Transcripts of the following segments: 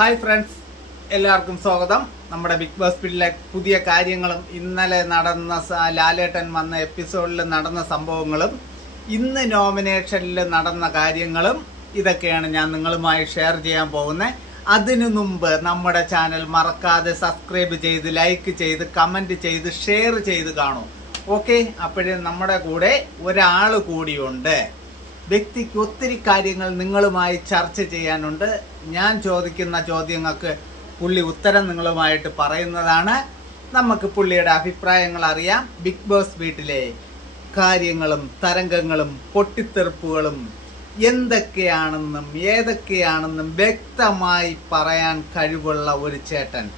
Hi friends, എല്ലാവർക്കും സ്വാഗതം. നമ്മുടെ ബിഗ് ബോസ് വീട്ടിലെ പുതിയ കാര്യങ്ങളും ഇന്നലെ നടന്ന ലാലേട്ടൻ വന്ന എപ്പിസോഡിൽ നടന്ന സംഭവങ്ങളും ഇന്ന് നോമിനേഷനിൽ നടന്ന കാര്യങ്ങളും ഇതൊക്കെയാണ് ഞാൻ നിങ്ങളുമായി ഷെയർ ചെയ്യാൻ പോകുന്നത്. അതിനു മുമ്പ് നമ്മുടെ ചാനൽ മറക്കാതെ സബ്സ്ക്രൈബ് ചെയ്ത് ലൈക്ക് ചെയ്ത് കമൻറ്റ് ചെയ്ത് ഷെയർ ചെയ്ത് കാണൂ. ഓക്കെ, അപ്പോഴേ നമ്മുടെ കൂടെ ഒരാൾ കൂടിയുണ്ട്. വ്യക്തിക്ക് ഒത്തിരി കാര്യങ്ങൾ നിങ്ങളുമായി ചർച്ച ചെയ്യാനുണ്ട്. ഞാൻ ചോദിക്കുന്ന ചോദ്യങ്ങൾക്ക് പുള്ളി ഉത്തരം നിങ്ങളുമായിട്ട് പറയുന്നതാണ്. നമുക്ക് പുള്ളിയുടെ അഭിപ്രായങ്ങൾ അറിയാം. ബിഗ് ബോസ് വീട്ടിലെ കാര്യങ്ങളും തരംഗങ്ങളും പൊട്ടിത്തെറിപ്പുകളും എന്തൊക്കെയാണെന്നും ഏതൊക്കെയാണെന്നും വ്യക്തമായി പറയാൻ കഴിവുള്ള ഒരു ചേട്ടൻ.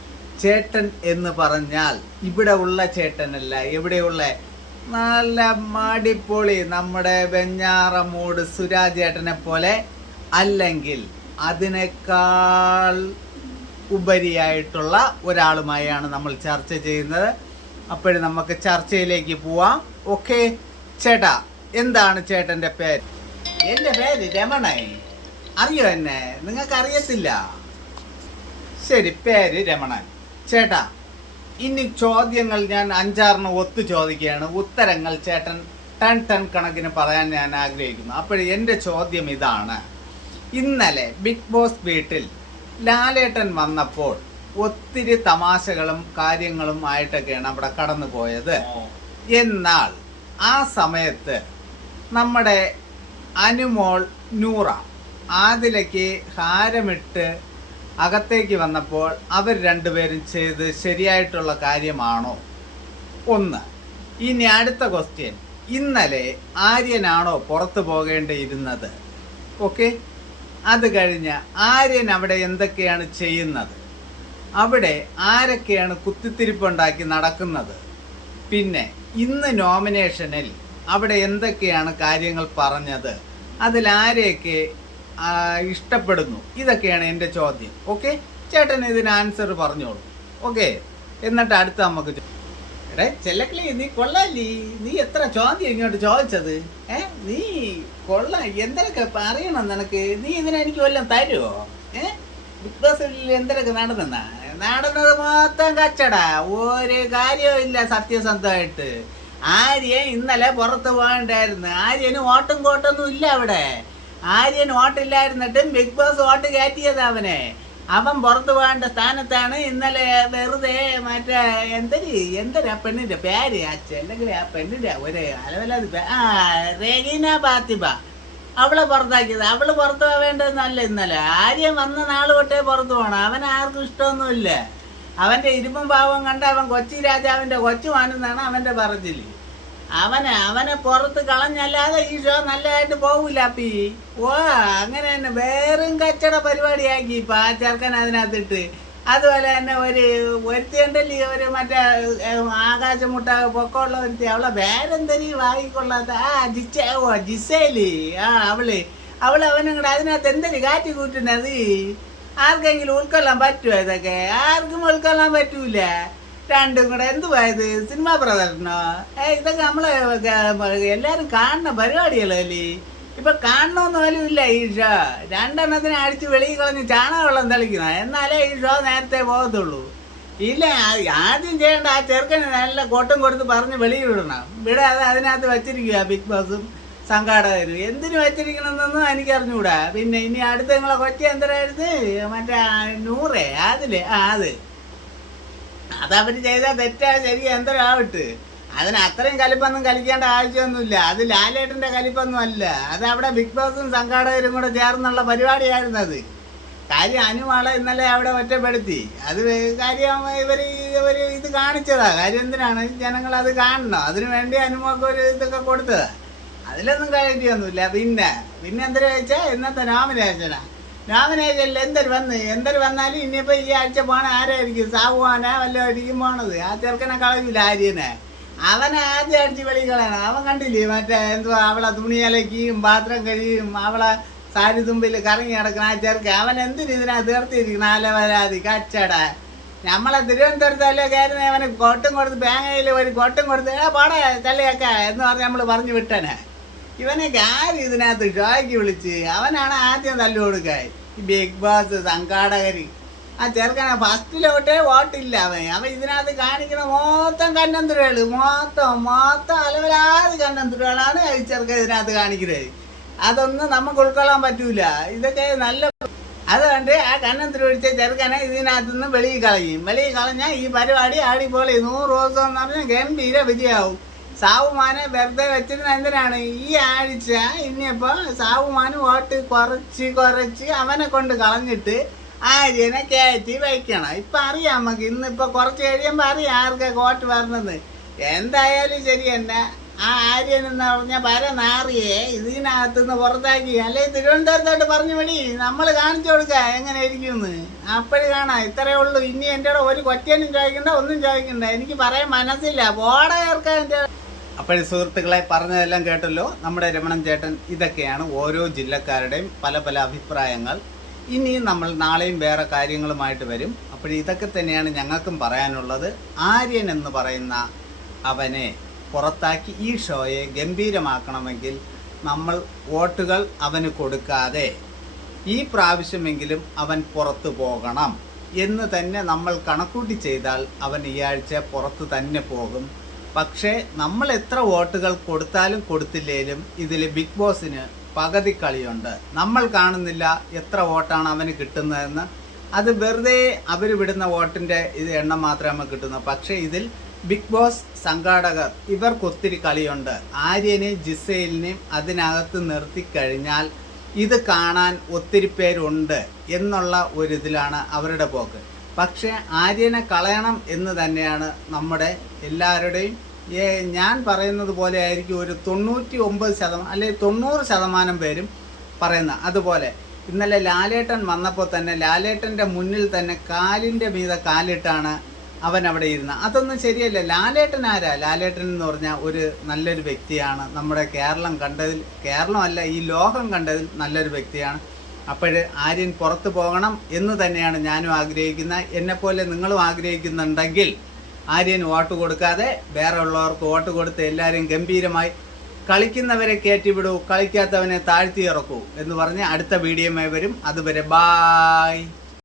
ചേട്ടൻ എന്ന് പറഞ്ഞാൽ ഇവിടെ ഉള്ള ചേട്ടനല്ല, എവിടെയുള്ള നല്ല മാടിപ്പൊളി നമ്മുടെ വെഞ്ഞാറമൂട് സുരാജ് ഏട്ടനെ പോലെ, അല്ലെങ്കിൽ അതിനേക്കാൾ ഉപരിയായിട്ടുള്ള ഒരാളുമായാണ് നമ്മൾ ചർച്ച ചെയ്യുന്നത്. അപ്പോഴും നമുക്ക് ചർച്ചയിലേക്ക് പോവാം. ഓക്കെ ചേട്ടാ, എന്താണ് ചേട്ടൻ്റെ പേര്? എൻ്റെ പേര് രമണൻ. അറിയോ എന്നെ? നിങ്ങൾക്ക് അറിയത്തില്ല? ശരി, പേര് രമണൻ. ചേട്ടാ, ഇനി ചോദ്യങ്ങൾ ഞാൻ 5-6 ഒത്തു ചോദിക്കുകയാണ്. ഉത്തരങ്ങൾ ചേട്ടൻ ടൺ കണക്കിന് പറയാൻ ഞാൻ ആഗ്രഹിക്കുന്നു. അപ്പോൾ എൻ്റെ ചോദ്യം ഇതാണ്. ഇന്നലെ ബിഗ് ബോസ് വീട്ടിൽ ലാലേട്ടൻ വന്നപ്പോൾ ഒത്തിരി തമാശകളും കാര്യങ്ങളും ആയിട്ടൊക്കെയാണ് അവിടെ കടന്നു പോയത്. എന്നാൽ ആ സമയത്ത് നമ്മുടെ അനുമോൾ നൂറ ആദിലയ്ക്ക് ഹാരമിട്ട് അകത്തേക്ക് വന്നപ്പോൾ അവർ രണ്ടുപേരും ചെയ്ത് ശരിയായിട്ടുള്ള കാര്യമാണോ? ഒന്ന്. ഇനി അടുത്ത ക്വസ്റ്റ്യൻ, ഇന്നലെ ആര്യനാണോ പുറത്തു പോകേണ്ടിയിരുന്നത്? ഓക്കെ, അത് കഴിഞ്ഞ് ആര്യൻ അവിടെ എന്തൊക്കെയാണ് ചെയ്യുന്നത്? അവിടെ ആരൊക്കെയാണ് കുത്തിത്തിരിപ്പുണ്ടാക്കി നടക്കുന്നത്? പിന്നെ ഇന്ന് നോമിനേഷനിൽ അവിടെ എന്തൊക്കെയാണ് കാര്യങ്ങൾ പറഞ്ഞത്? അതിലാരെയൊക്കെ ഇഷ്ടപ്പെടുന്നു? ഇതൊക്കെയാണ് എൻ്റെ ചോദ്യം. ഓക്കെ, ചേട്ടൻ ഇതിന് ആൻസർ പറഞ്ഞോളൂ. ഓക്കെ, എന്നിട്ട് അടുത്ത നമുക്ക് എടേ ചെല്ലക്കിളി, നീ കൊള്ളാലി. നീ എത്ര ചോദ്യം ഇങ്ങോട്ട് ചോദിച്ചത്? നീ കൊള്ളാം. എന്തൊക്കെ പറയണം നിനക്ക്? നീ ഇതിനെ എനിക്ക് വല്ലതും തരുമോ? ബിഗ് ബോസിൽ എന്തൊക്കെ നടന്നത് മൊത്തം കച്ചടാ. ഒരു കാര്യവും ഇല്ല സത്യസന്ധമായിട്ട്. ആര്യൻ ഇന്നലെ പുറത്ത് പോകണ്ടായിരുന്നു. ആര്യന് ഓട്ടും കോട്ടൊന്നും ഇല്ല അവിടെ. ആര്യൻ വോട്ടില്ലായിരുന്നിട്ടും ബിഗ് ബോസ് വോട്ട് കയറ്റിയത് അവനെ. അവൻ പുറത്തു പോകേണ്ട സ്ഥാനത്താണ് ഇന്നലെ വെറുതെ മറ്റേ എന്തൊരാ പെണ്ണിന്റെ പേര്? അല്ലെങ്കിൽ ആ പെണ്ണിന്റെ ഒരു അലവലാതി റെഗീന ഫാത്തിമ, അവളെ പുറത്താക്കിയത്. അവള് പുറത്തു പോവേണ്ടതെന്നല്ല. ഇന്നലെ ആര്യൻ വന്ന നാള് തൊട്ടേ പുറത്തു പോകണം. അവൻ ആർക്കും ഇഷ്ടമൊന്നുമില്ല. അവന്റെ ഇരുമ്പും പാവം കണ്ട അവൻ കൊച്ചി രാജാവിന്റെ കൊച്ചുമാനെന്നാണ് അവന്റെ പറച്ചില്. അവനെ പുറത്ത് കളഞ്ഞല്ലാതെ ഈ ഷോ നല്ലതായിട്ട് പോവില്ല. അപ്പി അങ്ങനെ തന്നെ വേറും കച്ചട പരിപാടിയാക്കി ഇപ്പം ആ ചെറുക്കൻ അതിനകത്തിട്ട്. അതുപോലെ തന്നെ ഒരുത്തിയുണ്ടല്ലേ, ഒരു മറ്റേ ആകാശമുട്ട പൊക്കമുള്ള ഒരുത്തി, അവളെ വേറെന്തരി വാങ്ങിക്കൊള്ളാത്ത ജിസേലി. അവനും കൂടെ അതിനകത്ത് എന്തൊരു കാറ്റ് കൂട്ടുന്നത്? ആർക്കെങ്കിലും ഉൾക്കൊള്ളാൻ പറ്റുമോ? ഇതൊക്കെ ആർക്കും ഉൾക്കൊള്ളാൻ പറ്റൂല. രണ്ടും കൂടെ എന്തുവായത്? സിനിമാ പ്രദർശനോ? ഇതൊക്കെ നമ്മളെ എല്ലാരും കാണുന്ന പരിപാടികളല്ലേ. ഇപ്പൊ കാണണമെന്ന് പോലും ഇല്ല ഈ ഷോ. 2 അടിച്ച് വെളിയിൽ കളഞ്ഞ് ചാണകവെള്ളം തളിക്കുന്ന, എന്നാലേ ഈ ഷോ നേരത്തെ പോകത്തുള്ളൂ. ഇല്ല, ആദ്യം ചെയ്യേണ്ട ആ ചെറുക്കന് നല്ല കൊട്ടും കൊടുത്ത് പറഞ്ഞ് വെളിയിൽ വിടണം. വിടാതെ അതിനകത്ത് വെച്ചിരിക്കുക ബിഗ് ബോസും സംഘാടകരും. എന്തിനു വെച്ചിരിക്കണമെന്നൊന്നും എനിക്കറിഞ്ഞൂടാ. പിന്നെ ഇനി അടുത്ത നിങ്ങളെ കൊച്ചി എന്തരായിരുന്നു? മറ്റേ നൂറേ അതവർ ചെയ്താൽ തെറ്റാ ശരി എന്തരാവട്ടെ. അതിന് അത്രയും കലിപ്പൊന്നും കളിക്കേണ്ട ആവശ്യമൊന്നുമില്ല. അത് ലാലേട്ടൻ്റെ കലിപ്പൊന്നും അല്ല. അത് അവിടെ ബിഗ് ബോസും സംഘാടകരും കൂടെ ചേർന്നുള്ള പരിപാടിയായിരുന്നു. അത് കാര്യം അനുവാളെ ഇന്നലെ അവിടെ ഒറ്റപ്പെടുത്തി. അത് കാര്യം ഇവർ ഇത് കാണിച്ചതാ. കാര്യം എന്തിനാണ്? ജനങ്ങൾ അത് കാണണം. അതിനു വേണ്ടി അനുമൊക്കെ ഒരു ഇതൊക്കെ കൊടുത്തതാ. അതിലൊന്നും കാര്യമൊന്നുമില്ല. പിന്നെ എന്തൊരു വെച്ചാൽ ഇന്നത്തെ നോമിനേഷനിൽ എന്തൊരു വന്നാലും ഇനിയിപ്പോൾ ഈ ആഴ്ച പോണ ആരായിരിക്കും? സാബുവാനാ വല്ലതായിരിക്കും പോണത്. ആ ചെറുക്കനെ കളയൂല ആര്യനെ. അവനെ ആദ്യം അടിച്ച് വെളി കളയണം. അവൻ കണ്ടില്ലേ മറ്റേ അവളെ തുണിയലയ്ക്കും പാത്രം കഴിയും, അവളെ സാരി തുമ്പിൽ കറങ്ങി കിടക്കണം ആ ചെറുക്കൻ. അവൻ എന്തിനും ഇതിനാ തീർത്തിരിക്കണം? ആലവരാതി കച്ചട. നമ്മളെ തിരുവനന്തപുരത്തല്ലേ കയറുന്ന അവന് കൊട്ടും കൊടുത്ത് ബാങ്കയിൽ ഒരു കൊട്ടും കൊടുത്ത് പാടാ ചള്ളിയൊക്കെ എന്ന് പറഞ്ഞ് നമ്മൾ പറഞ്ഞു വിട്ടനെ. ഇവനൊക്കെ ആര് ഇതിനകത്ത് ഷോയ്ക്ക് വിളിച്ച്? അവനാണ് ആദ്യം തല്ലു കൊടുക്കാൻ. ബിഗ് ബോസ് സംഘാടകർ ആ ചെറുക്കനെ ഫസ്റ്റിലോട്ടേ വോട്ടില്ല അവൻ ഇതിനകത്ത് കാണിക്കുന്ന മൊത്തം കന്നന്തുരകള് മൊത്തം അലവലാതെ കന്നന്തുരകളാണ് ഈ ചെറുക്കൻ ഇതിനകത്ത് കാണിക്കുന്നത്. അതൊന്നും നമുക്ക് ഉൾക്കൊള്ളാൻ പറ്റൂല. ഇതൊക്കെ നല്ല അതുകൊണ്ട് ആ കന്നന്തുര പിടിച്ച ചെറുക്കനെ ഇതിനകത്തുനിന്ന് വെളിയിൽ കളഞ്ഞാൽ ഈ പരിപാടി ആടിപ്പോലെ 100 ദിവസം എന്ന് പറഞ്ഞാൽ ഗംഭീര വിജയമാവും. സാവുമാനെ വെറുതെ വെച്ചിരുന്ന എന്തിനാണ്? ഈ ആഴ്ച ഇനിയിപ്പോൾ സാവുമാന് വോട്ട് കുറച്ച് അവനെ കൊണ്ട് കളഞ്ഞിട്ട് ആര്യനെ കയറ്റി വയ്ക്കണം. ഇപ്പം അറിയാം നമുക്ക്. ഇന്നിപ്പോൾ കുറച്ച് കഴിയുമ്പോൾ അറിയാം ആർക്കൊക്കെ വോട്ട് വരണത്. എന്തായാലും ശരി തന്നെ. ആ ആര്യൻ എന്ന് പറഞ്ഞാൽ പരനാറിയെ ഇതിനകത്തുനിന്ന് പുറത്താക്കി. അല്ലെ തിരുവനന്തപുരത്തോട്ട് പറഞ്ഞു മതി, നമ്മൾ കാണിച്ചു കൊടുക്കുക എങ്ങനെ ഇരിക്കുമെന്ന്. അപ്പോഴും കാണാം. ഇത്രയേ ഉള്ളൂ. ഇനി എൻ്റെ ഒരു കൊറ്റനും ചോദിക്കണ്ട, ഒന്നും ചോദിക്കണ്ട. എനിക്ക് പറയാൻ മനസ്സില്ല. ബോർഡ് ചേർക്കാൻ എൻ്റെ. അപ്പോഴും സുഹൃത്തുക്കളെ പറഞ്ഞതെല്ലാം കേട്ടല്ലോ നമ്മുടെ രമണൻ ചേട്ടൻ. ഇതൊക്കെയാണ് ഓരോ ജില്ലക്കാരുടെയും പല പല അഭിപ്രായങ്ങൾ. ഇനിയും നമ്മൾ നാളെയും വേറെ കാര്യങ്ങളുമായിട്ട് വരും. അപ്പോൾ ഇതൊക്കെ തന്നെയാണ് ഞങ്ങൾക്കും പറയാനുള്ളത്. ആര്യൻ എന്ന് പറയുന്ന അവനെ പുറത്താക്കി ഈ ഷോയെ ഗംഭീരമാക്കണമെങ്കിൽ നമ്മൾ വോട്ടുകൾ അവന് കൊടുക്കാതെ ഈ പ്രാവശ്യമെങ്കിലും അവൻ പുറത്തു പോകണം എന്ന് തന്നെ നമ്മൾ കണക്കൂട്ടി ചെയ്താൽ അവൻ ഈ ആഴ്ച പുറത്ത് തന്നെ പോകും. പക്ഷേ നമ്മൾ എത്ര വോട്ടുകൾ കൊടുത്താലും കൊടുത്തില്ലേലും ഇതിൽ ബിഗ് ബോസിന് പകുതി കളിയുണ്ട്. നമ്മൾ കാണുന്നില്ല എത്ര വോട്ടാണ് അവന് കിട്ടുന്നതെന്ന്. അത് വെറുതെ അവർ വിടുന്ന വോട്ടിൻ്റെ എണ്ണം മാത്രമേ നമുക്ക് കിട്ടുന്നത്. പക്ഷേ ഇതിൽ ബിഗ് ബോസ് സംഘാടകർ ഇവർക്കൊത്തിരി കളിയുണ്ട്. ആര്യനെയും ജിസയിലിനെയും അതിനകത്ത് നിർത്തിക്കഴിഞ്ഞാൽ ഇത് കാണാൻ ഒത്തിരി പേരുണ്ട് എന്നുള്ള ഒരിതിലാണ് അവരുടെ പോക്ക്. പക്ഷേ ആര്യനെ കളയണം എന്ന് തന്നെയാണ് നമ്മുടെ എല്ലാവരുടെയും. ഞാൻ പറയുന്നത് പോലെ ആയിരിക്കും ഒരു 99% അല്ലെങ്കിൽ 90% പേരും പറയുന്നത്. അതുപോലെ ഇന്നലെ ലാലേട്ടൻ വന്നപ്പോൾ തന്നെ ലാലേട്ടൻ്റെ മുന്നിൽ തന്നെ കാലിൻ്റെ മീതെ കാലിട്ടാണ് അവൻ അവിടെ ഇരുന്നത്. അതൊന്നും ശരിയല്ല. ലാലേട്ടൻ ആരാ? ലാലേട്ടൻ എന്ന് പറഞ്ഞാൽ ഒരു നല്ലൊരു വ്യക്തിയാണ്. നമ്മുടെ കേരളമല്ല ഈ ലോകം കണ്ടതിൽ നല്ലൊരു വ്യക്തിയാണ്. അപ്പോൾ ആര്യൻ പുറത്തു പോകണം എന്ന് തന്നെയാണ് ഞാനും ആഗ്രഹിക്കുന്നത്. എന്നെപ്പോലെ നിങ്ങളും ആഗ്രഹിക്കുന്നുണ്ടെങ്കിൽ ആര്യൻ വോട്ട് കൊടുക്കാതെ വേറെ ഉള്ളവർക്ക് വോട്ട് കൊടുത്ത് എല്ലാവരും ഗംഭീരമായി കളിക്കുന്നവരെ കയറ്റിവിടൂ, കളിക്കാത്തവനെ താഴ്ത്തി ഇറക്കൂ എന്ന് പറഞ്ഞ് അടുത്ത വീഡിയോയുമായി വരും. അതുവരെ ബായ്.